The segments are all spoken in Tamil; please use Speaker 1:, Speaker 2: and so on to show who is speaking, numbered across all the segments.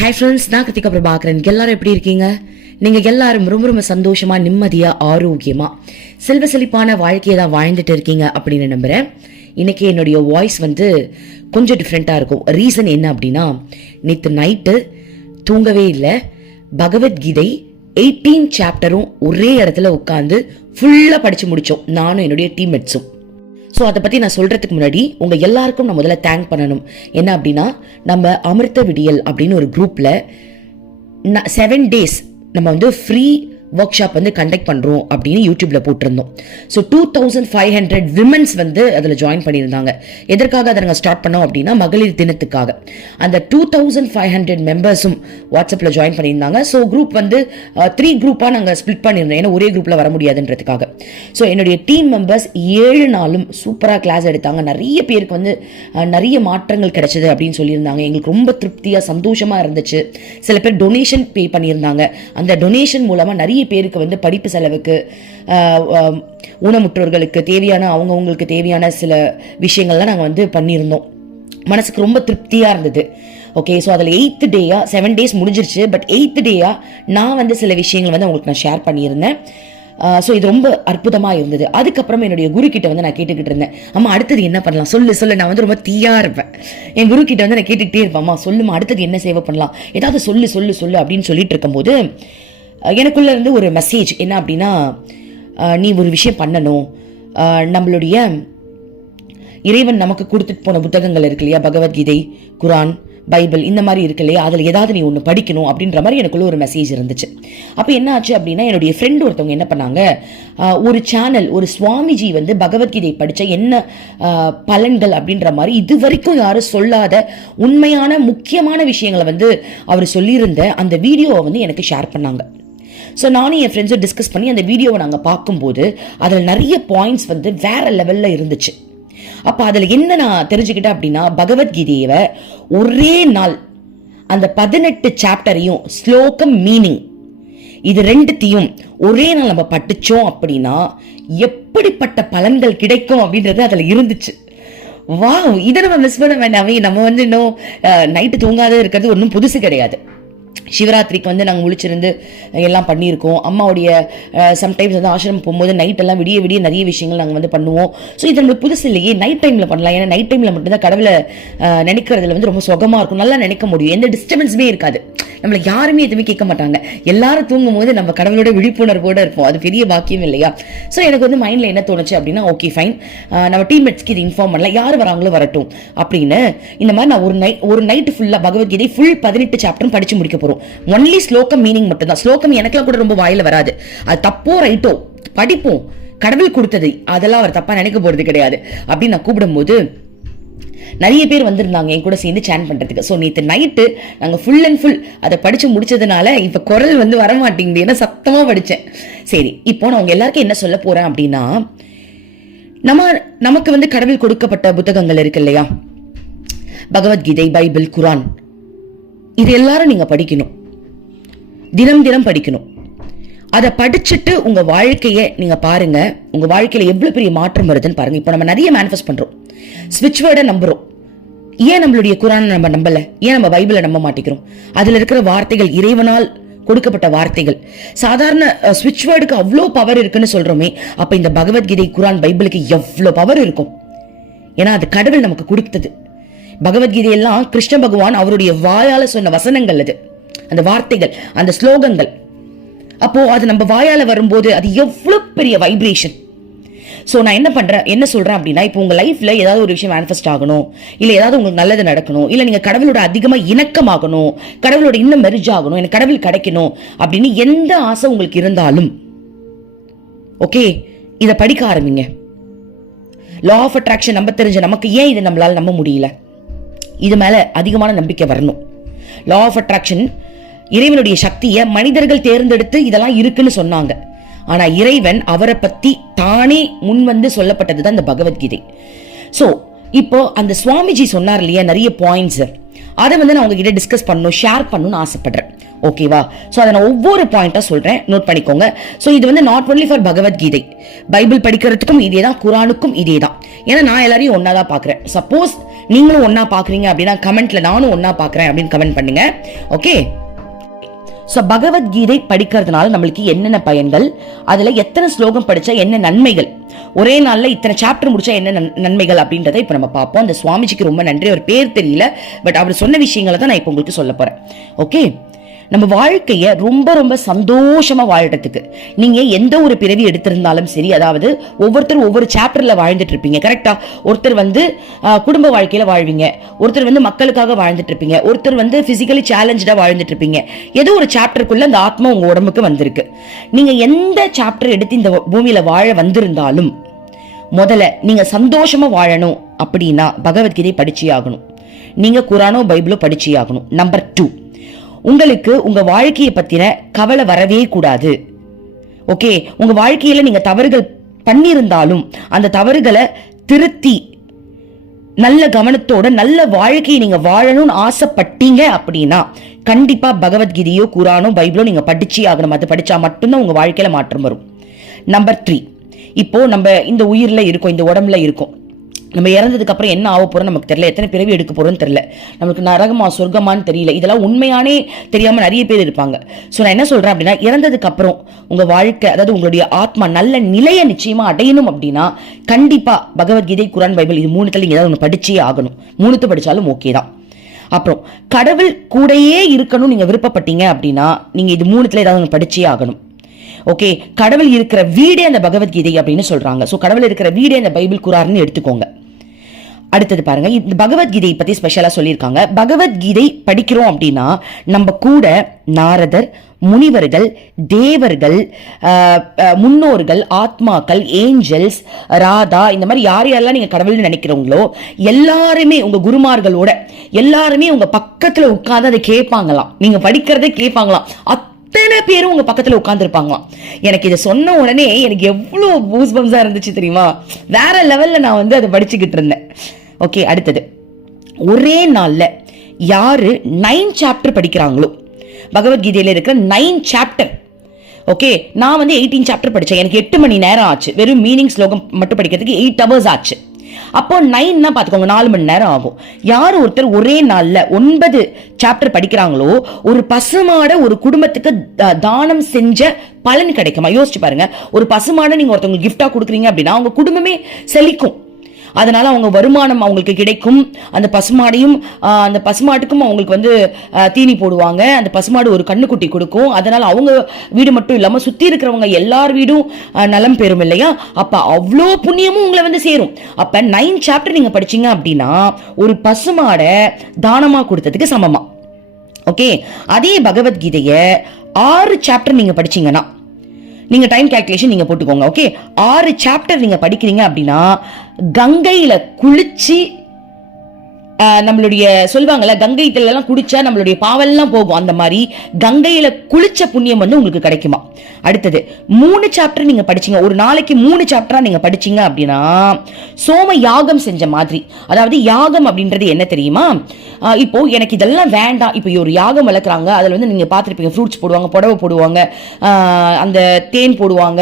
Speaker 1: ஹாய் ஃப்ரெண்ட்ஸ் நான் கிருத்திகா பிரபாகரன். எல்லாரும் எப்படி இருக்கீங்க? நீங்கள் எல்லாரும் ரொம்ப ரொம்ப சந்தோஷமாக நிம்மதியாக ஆரோக்கியமாக செல்வ செழிப்பான வாழ்க்கையை தான் வாழ்ந்துட்டு இருக்கீங்க அப்படின்னு நம்புறேன். இன்றைக்கி என்னுடைய வாய்ஸ் வந்து கொஞ்சம் டிஃப்ரெண்ட்டாக இருக்கும். ரீசன் என்ன அப்படின்னா நேற்று நைட்டு தூங்கவே இல்லை. பகவத்கீதை எயிட்டீன் சாப்டரும் ஒரே இடத்துல உட்காந்து ஃபுல்லாக படித்து முடித்தோம் நானும் என்னுடைய டீம்மேட்ஸும் ஸோ அதை பற்றி நான் சொல்கிறதுக்கு முன்னாடி உங்கள் எல்லாருக்கும் நான் முதல்ல தேங்க் பண்ணணும். என்ன அப்படின்னா நம்ம அமிர்த விடியல் அப்படின்னு ஒரு குரூப்பில் செவன் டேஸ் நம்ம வந்து ஃப்ரீ ஒர்க் ஷாப் வந்து கண்டக்ட் பண்ணுறோம் அப்படின்னு யூடியூப்பில் போட்டிருந்தோம். So two thousand five hundred women's வந்து அதில் ஜாயின் பண்ணியிருந்தாங்க. எதற்காக அதை நாங்கள் ஸ்டார்ட் பண்ணோம் அப்படின்னா மகளிர் தினத்துக்காக. அந்த டூ தௌசண்ட் ஃபைவ் ஹண்ட்ரட் மெம்பர்ஸும் வாட்ஸ்அப்பில் ஜாயின் பண்ணியிருந்தாங்க. ஸோ குரூப் வந்து த்ரீ குரூப்பாக நாங்கள் ஸ்பிளிட் பண்ணியிருந்தோம். ஏன்னா ஒரே குரூப்பில் வர முடியாதுன்றதுக்காக. ஸோ என்னுடைய டீம் மெம்பர்ஸ் ஏழு நாளும் சூப்பராக கிளாஸ் எடுத்தாங்க. நிறைய பேருக்கு வந்து நிறைய மாற்றங்கள் கிடைச்சது அப்படின்னு சொல்லியிருந்தாங்க. எங்களுக்கு ரொம்ப திருப்தியாக சந்தோஷமாக இருந்துச்சு. சில பேர் டொனேஷன் பே பண்ணியிருந்தாங்க. அந்த டொனேஷன் மூலமாக நிறைய பேருக்கு வந்து படிப்பு செலவுக்கு ஊனமுற்றோர்களுக்கு தேவையான அவங்கவுங்களுக்கு தேவையான சில விஷயங்கள்லாம் நாங்கள் வந்து பண்ணியிருந்தோம். மனசுக்கு ரொம்ப திருப்தியாக இருந்தது. ஓகே ஸோ அதில் எயித்து டேயாக செவன் டேஸ் முடிஞ்சிருச்சு. பட் எயித்து டேயாக நான் வந்து சில விஷயங்கள் வந்து உங்களுக்கு நான் ஷேர் பண்ணியிருந்தேன். ஸோ இது ரொம்ப அற்புதமாக இருந்தது. அதுக்கப்புறம் என்னுடைய குரு கிட்ட வந்து நான் கேட்டுக்கிட்டு இருந்தேன். அம்மா அடுத்தது என்ன பண்ணலாம்? சொல்லு சொல்லு. நான் வந்து ரொம்ப தீயா இருப்பேன். என் குரு கிட்ட வந்து நான் கேட்டுக்கிட்டே இருப்பேன். அம்மா சொல்லுமா அடுத்தது என்ன சேவை பண்ணலாம்? ஏதாவது சொல்லு சொல்லு சொல்லு அப்படின்னு சொல்லிட்டு இருக்கும்போது எனக்குள்ள இருந்து ஒரு மெசேஜ் என்ன அப்படின்னா நீ ஒரு விஷயம் பண்ணணும். நம்மளுடைய இறைவன் நமக்கு கொடுத்துட்டு போன புத்தகங்கள் இருக்கு இல்லையா? பகவத்கீதை குரான் பைபிள் இந்த மாதிரி இருக்கு இல்லையா? அதில் ஏதாவது நீ ஒன்று படிக்கணும் அப்படின்ற மாதிரி எனக்குள்ள ஒரு மெசேஜ் இருந்துச்சு. அப்போ என்ன ஆச்சு அப்படின்னா என்னுடைய ஃப்ரெண்ட் ஒருத்தவங்க என்ன பண்ணாங்க? ஒரு சேனல் ஒரு சுவாமிஜி வந்து பகவத்கீதை படித்த என்ன பலன்கள் அப்படின்ற மாதிரி இது வரைக்கும் யாரும் சொல்லாத உண்மையான முக்கியமான விஷயங்களை வந்து அவர் சொல்லியிருந்த அந்த வீடியோவை வந்து எனக்கு ஷேர் பண்ணாங்க. ஸோ நானும் என் ஃப்ரெண்ட்ஸும் டிஸ்கஸ் பண்ணி அந்த வீடியோவை நாங்கள் பார்க்கும்போது அதில் நிறைய பாயிண்ட்ஸ் வந்து வேற லெவலில் இருந்துச்சு. அப்போ அதில் என்ன நான் தெரிஞ்சுக்கிட்டேன் அப்படின்னா பகவத்கீதையை ஒரே நாள் அந்த பதினெட்டு சாப்டரையும் ஸ்லோகம் மீனிங் இது ரெண்டுத்தையும் ஒரே நாள் நம்ம பட்டுச்சோம் அப்படின்னா எப்படிப்பட்ட பலன்கள் கிடைக்கும் அப்படின்றது அதில் இருந்துச்சு. வாவ் இதை நம்ம மிஸ் பண்ண வேண்டாமே. நம்ம வந்து இன்னும் நைட்டு தூங்காத இருக்கிறது ஒன்றும் புதுசு கிடையாது. சிவராத்திரிக்கு வந்து நாங்கள் முழிச்சிருந்து எல்லாம் பண்ணியிருக்கோம். அம்மாவுடைய சம்டைம்ஸ் வந்து ஆசிரமம் போகும்போது நைட்டெல்லாம் விடிய விடிய நிறைய விஷயங்கள் நாங்கள் வந்து பண்ணுவோம். ஸோ இது நம்மளுக்கு புதுசு இல்லையே நைட் டைமில் பண்ணலாம். ஏன்னா நைட் டைமில் மட்டும்தான் கடவுளை நினைக்கிறதுல வந்து ரொம்ப சுகமாக இருக்கும். நல்லா நினைக்க முடியும். எந்த டிஸ்டர்பன்ஸுமே இருக்காது. நம்மளை யாருமே எதுவுமே கேட்க மாட்டாங்க. எல்லாரும் தூங்கும் போது நம்ம கடவுளோட விழிப்புணர்வோட இருப்போம். அது பெரிய பாக்கியம் இல்லையா? ஸோ எனக்கு வந்து மைண்டில் என்ன தோணுச்சு அப்படின்னா ஓகே ஃபைன் நம்ம டீம்மேட்ஸ்க்கு இது இன்ஃபார்ம் பண்ணல யார் வராங்களோ வரட்டும். அப்படின்னு இந்த மாதிரி நான் ஒரு நைட் ஒரு நைட்டு ஃபுல்லாக பகவத்கீதை ஃபுல் பதினெட்டு சாப்டரும் படித்து முடிக்க போகிறோம் ஒன்லி ஸ்லோகம் மீனிங் மட்டும்தான். ஸ்லோகம் எனக்கெல்லாம் கூட ரொம்ப வாயில வராது. அது தப்போ ரைட்டோ படிப்போம். கடவுள் கொடுத்தது. அதெல்லாம் அவர் தப்பா நினைக்க போறது கிடையாது. அப்படின்னு நான் கூப்பிடும்போது நிறைய பேர் வந்திருந்தாங்க என் கூட சேர்ந்து சேன் பண்ணுறதுக்கு ஸோ நேற்று நைட்டு நாங்கள் ஃபுல் அண்ட் ஃபுல் அதை படித்து முடிச்சதுனால இப்போ குரல் வந்து வர மாட்டேங்குது ஏன்னா சத்தமாக படித்தேன் சரி இப்போ நான் உங்கள் எல்லாருக்கும் என்ன சொல்ல போகிறேன் அப்படின்னா நம்ம நமக்கு வந்து கடவுள் கொடுக்கப்பட்ட புத்தகங்கள் இருக்கு இல்லையா? Bhagavadgita Bible Quran. இது எல்லாரும் நீங்கள் படிக்கணும். தினம் தினம் படிக்கணும். அதை படிச்சுட்டு உங்க வாழ்க்கையை நீங்க பாருங்க. உங்க வாழ்க்கையில எவ்வளவு பெரிய மாற்றம் வருதுன்னு பாருங்க. இப்போ நம்ம நிறைய மேனிஃபெஸ்ட் பண்றோம். ஸ்விட்ச் வேர்டை நம்புறோம். ஏன் நம்மளுடைய குரானை நம்ம நம்பல? ஏன் நம்ம பைபிளை நம்ப மாட்டேங்கிறோம்? அதில் இருக்கிற வார்த்தைகள் இறைவனால் கொடுக்கப்பட்ட வார்த்தைகள். சாதாரண ஸ்விட்ச் வேர்டுக்கு அவ்வளோ பவர் இருக்குன்னு சொல்கிறோமே அப்போ இந்த பகவத்கீதை குரான் பைபிளுக்கு எவ்வளோ பவர் இருக்கும்? ஏன்னா அது கடவுள் நமக்கு கொடுத்தது. பகவத்கீதையெல்லாம் கிருஷ்ண பகவான் அவருடைய வாயால் சொன்ன வசனங்கள் அது. அந்த வார்த்தைகள் அந்த ஸ்லோகங்கள். அப்போ அது நம்ம வாயால் வரும்போது அது எவ்வளோ பெரிய வைப்ரேஷன் ஸோ நான் என்ன பண்ணுறேன் என்ன சொல்கிறேன் அப்படின்னா இப்போ உங்கள் லைஃப்பில் ஏதாவது ஒரு விஷயம் மேனிஃபெஸ்ட் ஆகணும். இல்லை ஏதாவது உங்களுக்கு நல்லது நடக்கணும். இல்லை நீங்கள் கடவுளோட அதிகமாக இணக்கமாகணும். கடவுளோட இன்னும் மெரிஜ் ஆகணும். எனக்கு கடவுள் கிடைக்கணும் அப்படின்னு எந்த ஆசை உங்களுக்கு இருந்தாலும். ஓகே இதை படிக்க ஆரம்பிங்க. லா ஆஃப் அட்ராக்ஷன் நம்ப தெரிஞ்ச நமக்கு ஏன் இதை நம்மளால் நம்ப முடியல? இது மேலே அதிகமான நம்பிக்கை வரணும். லா ஆஃப் அட்ராக்ஷன் இறைவனுடைய சக்தியை மனிதர்கள் தேர்ந்தெடுத்து இதெல்லாம் இருக்குன்னு சொன்னாங்க. ஆனா இறைவன் அவரை பத்தி தானே முன் வந்து சொல்லப்பட்டது தான் இந்த பகவத்கீதை. ஸோ இப்போ அந்த சுவாமிஜி சொன்னார் இல்லையா நிறைய பாயிண்ட்ஸ் அதை வந்து நான் உங்ககிட்ட டிஸ்கஸ் பண்ணணும் ஷேர் பண்ணணும்னு ஆசைப்படுறேன். ஓகேவா ஸோ அதை நான் ஒவ்வொரு பாயிண்டாக சொல்கிறேன் நோட் பண்ணிக்கோங்க. ஸோ இது வந்து not only for Bhagavadgita. Bible படிக்கிறதுக்கும் இதே தான் குரானுக்கும் இதே தான். ஏன்னா நான் எல்லாரையும் ஒன்றா தான் பார்க்குறேன். சப்போஸ் நீங்களும் ஒன்றா பார்க்குறீங்க அப்படின்னா கமெண்ட்ல நானும் ஒன்றா பார்க்குறேன் அப்படின்னு கமெண்ட் பண்ணுங்க. ஓகே ஸோ பகவத்கீதை படிக்கிறதுனால நம்மளுக்கு என்னென்ன பயன்கள்? அதில் எத்தனை ஸ்லோகம் படித்தா என்ன நன்மைகள்? ஒரே நாளில் இத்தனை சாப்டர் முடிச்சா என்ன நன்- நன்மைகள் அப்படின்றத இப்போ நம்ம பார்ப்போம். அந்த சுவாமிஜிக்கு ரொம்ப நன்றி. அவர் பேர் தெரியல பட் அவர் சொன்ன விஷயங்களை தான் நான் இப்போ உங்களுக்கு சொல்ல போகிறேன் ஓகே நம்ம வாழ்க்கையை ரொம்ப ரொம்ப சந்தோஷமா வாழறதுக்கு. நீங்க எந்த ஒரு பிறவி எடுத்திருந்தாலும் சரி அதாவது ஒவ்வொருத்தரும் ஒவ்வொரு சாப்டர்ல வாழ்ந்துட்டு இருப்பீங்க. கரெக்டா ஒருத்தர் வந்து குடும்ப வாழ்க்கையில வாழ்வீங்க. ஒருத்தர் வந்து மக்களுக்காக வாழ்ந்துட்டு இருப்பீங்க. ஒருத்தர் வந்து பிசிக்கலி சேலஞ்சா வாழ்ந்துட்டு இருப்பீங்க. ஏதோ ஒரு சாப்டருக்குள்ள அந்த ஆத்மா உங்க உடம்புக்கு வந்திருக்கு. நீங்க எந்த சாப்டர் எடுத்து இந்த பூமியில வாழ வந்திருந்தாலும் முதல்ல நீங்க சந்தோஷமா வாழணும் அப்படின்னா பகவத்கீதை படிச்சே ஆகணும். நீங்க குரானோ பைபிளோ படிச்சே ஆகணும். நம்பர் டூ உங்களுக்கு உங்க வாழ்க்கையை பத்தின கவலை வரவே கூடாது. ஓகே உங்க வாழ்க்கையில நீங்க தவறுகள் பண்ணியிருந்தாலும் அந்த தவறுகளை திருத்தி நல்ல கவனத்தோட நல்ல வாழ்க்கையை நீங்க வாழணும்னு ஆசைப்பட்டீங்க அப்படின்னா கண்டிப்பா பகவத்கீதையோ குரானோ பைபிளோ நீங்க படிச்சே ஆகணும். அது படிச்சா மட்டும்தான் உங்க வாழ்க்கையில மாற்றம் வரும். நம்பர் த்ரீ இப்போ நம்ம இந்த உயிர்ல இருக்கோம் இந்த உடம்புல இருக்கோம். நம்ம இறந்ததுக்கு அப்புறம் என்ன ஆக போறோம் நமக்கு தெரியல. எத்தனை பிறவி எடுக்க போறோம்னு தெரியல. நமக்கு நரகமா சொர்க்கமான்னு தெரியல. இதெல்லாம் உண்மையானே தெரியாம நிறைய பேர் இருப்பாங்க. ஸோ நான் என்ன சொல்றேன் அப்படின்னா இறந்ததுக்கு அப்புறம் உங்க வாழ்க்கை அதாவது உங்களுடைய ஆத்மா நல்ல நிலையை நிச்சயமா அடையணும் அப்படின்னா கண்டிப்பா பகவத்கீதை குரான் பைபிள் இது மூணுத்துல நீங்க ஏதாவது ஒன்று படிச்சே ஆகணும். மூணுத்து படிச்சாலும் ஓகே தான். அப்புறம் கடவுள் கூடையே இருக்கணும் நீங்க விருப்பப்பட்டீங்க அப்படின்னா நீங்க இது மூணுத்துல ஏதாவது ஒன்று படிச்சே ஆகணும். ஓகே கடவுள் இருக்கிற வீடே அந்த பகவத்கீதை அப்படின்னு சொல்றாங்க. ஸோ கடவுள் இருக்கிற வீடே அந்த பைபிள் குரார்னு எடுத்துக்கோங்க. அடுத்தது பாருங்க. இந்த பகவத்கீதையை பத்தி ஸ்பெஷலா சொல்லியிருக்காங்க. பகவத்கீதை படிக்கிறோம் அப்படின்னா நம்ம கூட நாரதர் முனிவர்கள் தேவர்கள் முன்னோர்கள் ஆத்மாக்கள் ஏஞ்சல்ஸ் ராதா இந்த மாதிரி யார் யாரெல்லாம் நீங்கள் கடவுள்னு நினைக்கிறவங்களோ எல்லாருமே உங்கள் குருமார்களோட எல்லாருமே உங்கள் பக்கத்தில் உட்காந்து அதை கேட்பாங்களாம். நீங்கள் படிக்கிறதே கேட்பாங்களாம். அத்தனை பேரும் உங்கள் பக்கத்தில் உட்காந்துருப்பாங்களாம் எனக்கு இதை சொன்ன உடனே எனக்கு எவ்வளோ பூஸ் பம்ஸா இருந்துச்சு தெரியுமா? வேற லெவலில் நான் வந்து அதை படிச்சுக்கிட்டு இருந்தேன். ஓகே அடுத்தது. ஒரே நாளில் யாரு நைன் சாப்டர் படிக்கிறாங்களோ? பகவத்கீதையில் இருக்கிற நைன் சாப்டர் ஓகே நான் வந்து எயிட்டீன் சாப்டர் படித்தேன் எனக்கு எட்டு மணி நேரம் ஆச்சு. வெறும் மீனிங் ஸ்லோகம் மட்டும் படிக்கிறதுக்கு எயிட் ஹவர்ஸ் ஆச்சு. அப்போ நைன்னா பார்த்துக்கோங்க நாலு மணி நேரம் ஆகும். யார் ஒருத்தர் ஒரே நாளில் ஒன்பது சாப்டர் படிக்கிறாங்களோ ஒரு பசுமாட ஒரு குடும்பத்துக்கு த- தானம் செஞ்ச பலன் கிடைக்குமா? யோசிச்சு பாருங்க. ஒரு பசுமாட நீங்கள் ஒருத்தவங்களுக்கு கிஃப்டாக கொடுக்குறீங்க அப்படின்னா அவங்க குடும்பமே செழிக்கும். அதனால அவங்க வருமானம் அவங்களுக்கு கிடைக்கும். அந்த பசுமாடையும் அந்த பசுமாட்டுக்கும் அவங்களுக்கு வந்து தீனி போடுவாங்க. அந்த பசுமாடு ஒரு கண்ணுக்குட்டி கொடுக்கும். அதனால அவங்க வீடு மட்டும் இல்லாம சுத்தி இருக்கிறவங்க எல்லார் வீடும் நலம் பெறும் இல்லையா? அப்ப அவ்வளோ புண்ணியமும் உங்களை வந்து சேரும். அப்ப நைன் சாப்டர் நீங்க படிச்சீங்க அப்படின்னா ஒரு பசுமாடை தானமா கொடுத்ததுக்கு சமமா. ஓகே அதே பகவத்கீதைய ஆறு சாப்டர் நீங்க படிச்சீங்கன்னா நீங்க டைம் கால்குலேஷன் நீங்க போட்டுக்கோங்க ஓகே ஆறு சாப்டர் நீங்க படிக்கிறீங்க அப்படின்னா கங்கையில குளிச்சு நம்மளுடைய சொல்வாங்கல்ல கங்கை எல்லாம் குடிச்சா நம்மளுடைய பாவெல்லாம் போகும். அந்த மாதிரி கங்கையில குளிச்ச புண்ணியம் வந்து உங்களுக்கு கிடைக்குமா? அடுத்தது மூணு சாப்டர் நீங்க படிச்சீங்க. ஒரு நாளைக்கு மூணு சாப்டரா நீங்க படிச்சீங்க அப்படின்னா சோம யாகம் செஞ்ச மாதிரி அதாவது யாகம் அப்படின்றது என்ன தெரியுமா? இப்போ எனக்கு இதெல்லாம் வேண்டாம். இப்போ ஒரு யாகம் வளர்க்குறாங்க. அதில் வந்து நீங்க பார்த்துருப்பீங்க ஃப்ரூட்ஸ் போடுவாங்க புடவை போடுவாங்க ஆஹ், அந்த தேன் போடுவாங்க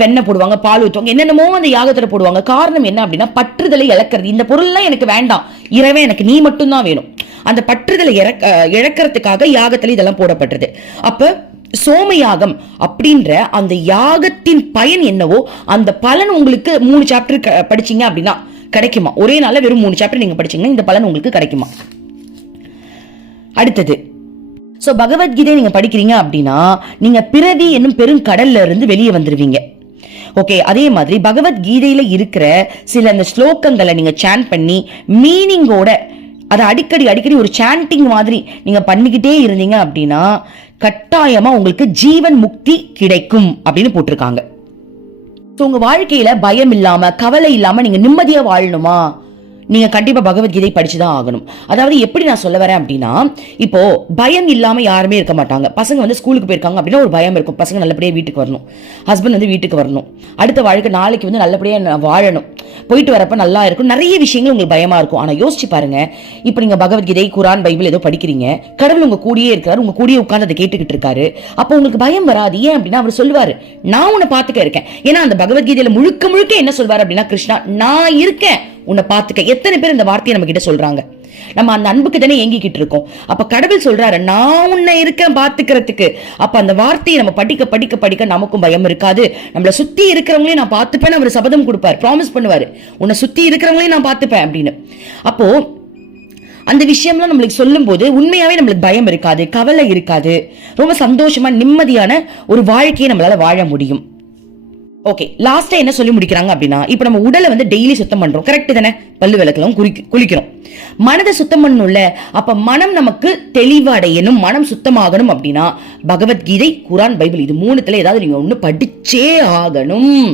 Speaker 1: வெண்ணெய் போடுவாங்க பால் ஊற்றுவாங்க என்னென்னமோ அந்த யாகத்தில் போடுவாங்க. காரணம் என்ன அப்படின்னா பற்றுதலை இழக்கிறது. இந்த பொருள்லாம் எனக்கு வேண்டாம். இரவே எனக்கு நீ மட்டும்தான் வேணும். அந்த பற்றுதலை இறக்க இழக்கிறதுக்காக யாகத்தில் இதெல்லாம் போடப்பட்டது. அப்ப சோமயாகம் அப்படின்ற அந்த யாகத்தின் பயன் என்னவோ அந்த பலன் உங்களுக்கு மூணு சாப்டர் படிச்சீங்க அப்படின்னா கிடைக்குமா? ஒரே நாள்ல வெறும் மூணு சாப்டர் நீங்க படிச்சீங்கன்னா இந்த பலன் உங்களுக்கு கிடைக்குமா? அடுத்தது ஸோ பகவத்கீதை நீங்க படிக்கிறீங்க அப்படின்னா நீங்க பிறவி என்னும் பெருங்கடல்ல இருந்து வெளியே வந்துருவீங்க. ஓகே அதே மாதிரி பகவத்கீதையில இருக்கிற சில அந்த ஸ்லோகங்களை நீங்க சேன் பண்ணி மீனிங்கோட அதை அடிக்கடி அடிக்கடி ஒரு சாண்டிங் மாதிரி நீங்கள் பண்ணிக்கிட்டே இருந்தீங்க அப்படின்னா கட்டாயமாக உங்களுக்கு ஜீவன் முக்தி கிடைக்கும் அப்படின்னு போட்டிருக்காங்க. ஸோ உங்கள் வாழ்க்கையில் பயம் இல்லாமல் கவலை இல்லாமல் நீங்கள் நிம்மதியாக வாழணுமா? நீங்கள் கண்டிப்பாக பகவத்கீதை படித்து தான் ஆகணும். அதாவது எப்படி நான் சொல்ல வரேன் அப்படின்னா இப்போது பயம் இல்லாமல் யாருமே இருக்க மாட்டாங்க. பசங்க வந்து ஸ்கூலுக்கு போயிருக்காங்க அப்படின்னா ஒரு பயம் இருக்கும். பசங்க நல்லபடியாக வீட்டுக்கு வரணும். ஹஸ்பண்ட் வந்து வீட்டுக்கு வரணும். அடுத்த வாழ்க்கை நாளைக்கு வந்து நல்லபடியாக நான் வாழணும். போயிட்டு வரப்போ நல்லா இருக்கும். நிறைய விஷயங்கள் உங்களுக்கு பயமாக இருக்கும். ஆனால் யோசிச்சு பாருங்க. இப்போ நீங்கள் பகவத்கீதை குரான் பைபிள் ஏதோ படிக்கிறீங்க. கடவுள் உங்கள் கூடயே இருக்கிறார் உங்கள் கூடயே உட்காந்து அதை கேட்டுக்கிட்டு இருக்காரு. அப்போ உங்களுக்கு பயம் வராது. ஏன் அப்படின்னா அவர் சொல்லுவார் நான் உன்னை பார்த்துக்க இருக்கேன். ஏன்னா அந்த பகவத்கீதையில் முழுக்க முழுக்க என்ன சொல்வார் அப்படின்னா கிருஷ்ணா நான் இருக்கேன். உன்னை பார்த்துக்க. எத்தனை பேர் இந்த வார்த்தையை நம்ம கிட்ட சொல்றாங்க? நம்ம அந்த அன்புக்கு தானே ஏங்கிக்கிட்டு இருக்கோம். அப்ப கடவுள் சொல்றாரு நான் உன்னை இருக்கேன் பாத்துக்கிறதுக்கு அப்ப அந்த வார்த்தையை நம்ம படிக்க படிக்க படிக்க நமக்கும் பயம் இருக்காது. நம்மளை சுத்தி இருக்கிறவங்களையும் நான் பார்த்துப்பேன் அவர் சபதம் கொடுப்பார் ப்ராமிஸ் பண்ணுவாரு. உன்னை சுத்தி இருக்கிறவங்களையும் நான் பார்த்துப்பேன் அப்படின்னு. அப்போ அந்த விஷயம்லாம் நம்மளுக்கு சொல்லும்போது உண்மையாவே நம்மளுக்கு பயம் இருக்காது கவலை இருக்காது. ரொம்ப சந்தோஷமா நிம்மதியான ஒரு வாழ்க்கையை நம்மளால வாழ முடியும். ஓகே லாஸ்டா என்ன சொல்லி முடிக்கிறாங்க அப்படின்னா இப்போ நம்ம உடலை வந்து டெய்லி சுத்தம் பண்றோம். கரெக்ட் தானே? பல்லு விளக்கலாம் குளிக்க குளிக்கிறோம். மனதை சுத்தம் பண்ணணும்ல அப்ப மனம் நமக்கு தெளிவடையணும் மனம் சுத்தமாகணும் அப்படின்னா பகவத்கீதை குரான் பைபிள் இது மூணுத்துல ஏதாவது நீங்க ஒன்று படிச்சே ஆகணும்.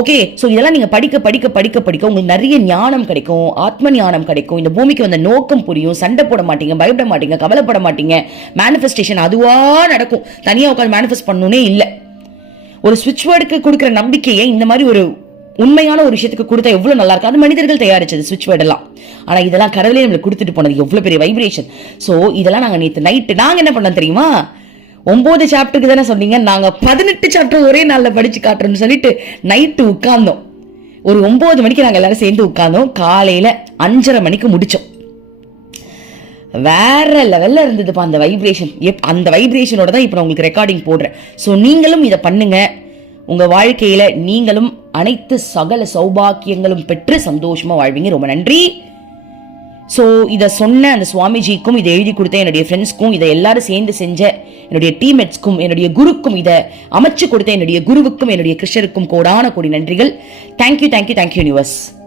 Speaker 1: ஓகே ஸோ இதெல்லாம் நீங்கள் படிக்க படிக்க படிக்க படிக்க உங்களுக்கு நிறைய ஞானம் கிடைக்கும் ஆத்ம ஞானம் கிடைக்கும். இந்த பூமிக்கு வந்த நோக்கம் புரியும் சண்டை போட மாட்டீங்க பயப்பட மாட்டீங்க கவலைப்பட மாட்டீங்க. மேனிஃபெஸ்டேஷன் அதுவாக நடக்கும். தனியாக உட்காந்து மேனிஃபெஸ்ட் பண்ணணுன்னே இல்லை. ஒரு சுவிட்ச் வேர்டுக்கு கொடுக்குற நம்பிக்கையை இந்த மாதிரி ஒரு உண்மையான ஒரு விஷயத்துக்கு கொடுத்தா எவ்வளவு நல்லா இருக்கும்? அது மனிதர்கள் தயாரிச்சது சுவிட்ச் வேர்ட் எல்லாம். ஆனா இதெல்லாம் கடவுளே நம்மளுக்கு கொடுத்துட்டு போனது. எவ்வளவு பெரிய வைப்ரேஷன் சோ இதெல்லாம் நாங்க நேற்று நைட்டு நாங்க என்ன பண்ணோம் தெரியுமா? ஒன்பது சாப்டருக்கு தானே சொன்னீங்க? நாங்க பதினெட்டு சாப்டர் ஒரே நாளில் படிச்சு காட்டுறோம்னு சொல்லிட்டு நைட்டு உட்கார்ந்தோம். ஒரு ஒன்பது மணிக்கு நாங்க எல்லாரும் சேர்ந்து உட்கார்ந்தோம். காலையில அஞ்சரை மணிக்கு முடிச்சோம். வேற லெவலில் இருந்ததுப்பா அந்த வைப்ரேஷன் எப் அந்த வைப்ரேஷனோட தான் இப்போ நான் உங்களுக்கு ரெக்கார்டிங் போடுறேன். ஸோ நீங்களும் இதை பண்ணுங்க. உங்கள் வாழ்க்கையில் நீங்களும் அனைத்து சகல சௌபாக்கியங்களும் பெற்று சந்தோஷமாக வாழ்வீங்க. ரொம்ப நன்றி. ஸோ இதை சொன்ன அந்த சுவாமிஜிக்கும் இதை எழுதி கொடுத்த என்னுடைய ஃப்ரெண்ட்ஸ்க்கும் இதை எல்லாரும் சேர்ந்து செஞ்ச என்னுடைய டீம்மேட்ஸ்க்கும் என்னுடைய குருக்கும் இதை அமைச்சு கொடுத்த என்னுடைய குருவுக்கும் என்னுடைய கிருஷ்ணருக்கும் கோடான கோடி நன்றிகள். Thank you thank you thank you universe